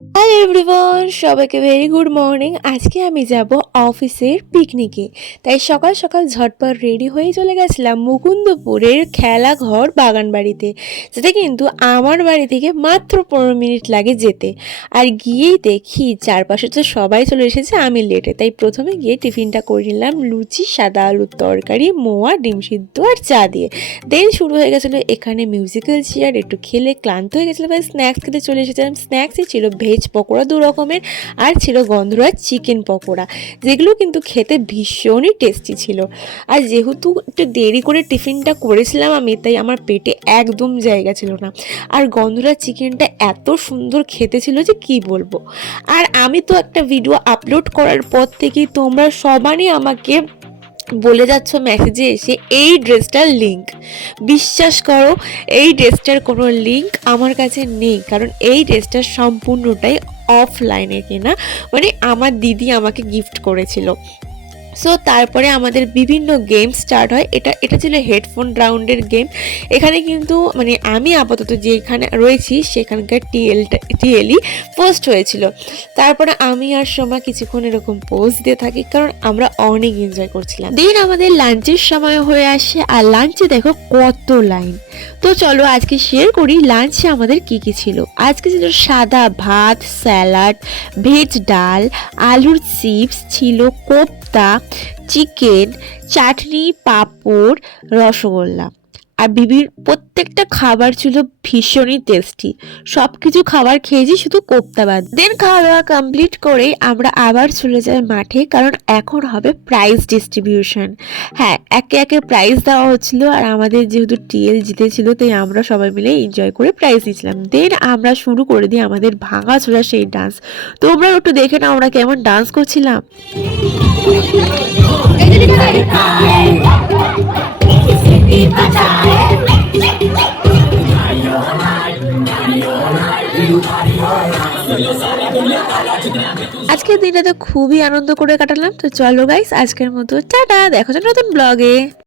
Hello everyone, সবাইকে very good morning. আজকে আমি যাব অফিসের পিকনিকে, তাই সকাল সকাল ঝটপট রেডি হয়ে চলে গেছিলাম মুকুন্দপুরের খেলাঘর বাগানবাড়িতে, যেটা কিন্তু আমার বাড়ি থেকে মাত্র 15 মিনিট লাগে যেতে। আর গিয়েই দেখি চারপাশে তো সবাই চলে এসেছে, আমি লেটে, তাই প্রথমে গিয়ে টিফিনটা করে নিলাম লুচি, সাদা আলুর তরকারি, মোয়া, ডিম সিদ্ধ আর চা দিয়ে। দেন শুরু হয়ে গেছিলো এখানে মিউজিক্যাল চেয়ার। একটু খেলে ক্লান্ত হয়ে গেছিলো, তাই স্ন্যাক্স খেতে চলে এসেছিলাম। স্ন্যাক্সে ছিল ভেজ পকোড়া 2 রকমের, আর ছিল গন্ধরাজ চিকেন পকোড়া, যেগুলো কিন্তু খেতে ভীষণই টেস্টি ছিল। আর যেহেতু একটু দেরি করে টিফিনটা করেছিলাম আমি, তাই আমার পেটে একদম জায়গা ছিল না। আর গন্ধরাজ চিকেনটা এত সুন্দর খেতে ছিল যে কি বলবো। আর আমি তো একটা ভিডিও আপলোড করার পর থেকেই তোমরা সবারই আমাকে বলে যাচ্ছ মেসেজে এসে এই ড্রেসটার লিঙ্ক। বিশ্বাস করো, এই ড্রেসটার কোনো লিঙ্ক আমার কাছে নেই, কারণ এই ড্রেসটার সম্পূর্ণটাই অফলাইনে কেনা, মানে আমার দিদি আমাকে গিফট করেছিল। সো তারপরে আমাদের বিভিন্ন গেম স্টার্ট হয়। এটা এটা ছিল হেডফোন রাউন্ডের গেম। এখানে কিন্তু মানে আমি আপাতত যেখানে রয়েছি সেখানকার টিএলই ফার্স্ট হয়েছিল। তারপরে আমি আর সোমা কিছুক্ষণ এরকম পোজ দিয়ে থাকি, কারণ আমরা অনেক এনজয় করছিলাম। দেন আমাদের লাঞ্চের সময় হয়ে আসে, আর লাঞ্চে দেখো কত লাইন। তো চলো আজকে শেয়ার করি লাঞ্চে আমাদের কি কি ছিল। আজকে ছিল সাদা ভাত, স্যালাড, ভেজ ডাল, আলুর চিপস, ছিল কোপ্তা, চিকেন, চাটনি, পাঁপড়, রসগোল্লা। আর বিবির প্রত্যেকটা খাবার ছিল ভীষণই টেস্টি। সব কিছু খাবার খেয়েছি, শুধু কোপ্তা বাদ। দেন খাওয়া দাওয়া কমপ্লিট করে আমরা আবার চলে যাই মাঠে, কারণ এখন হবে প্রাইজ ডিস্ট্রিবিউশন। হ্যাঁ, একে একে প্রাইজ দেওয়া হচ্ছিল, আর আমাদের যেহেতু টিএল জিতেছিল, তাই আমরা সবাই মিলে এনজয় করে প্রাইজ দিয়েছিলাম। দেন আমরা শুরু করে দিই আমাদের ভাঙাচোরা সেই ডান্স। তোমরা একটু দেখে নাও আমরা কেমন ডান্স করছিলাম। আজকের দিনটা তো খুবই আনন্দ করে কাটালাম। তো চলো গাইস, আজকের মতো টাটা, দেখা যাচ্ছে নতুন ব্লগে।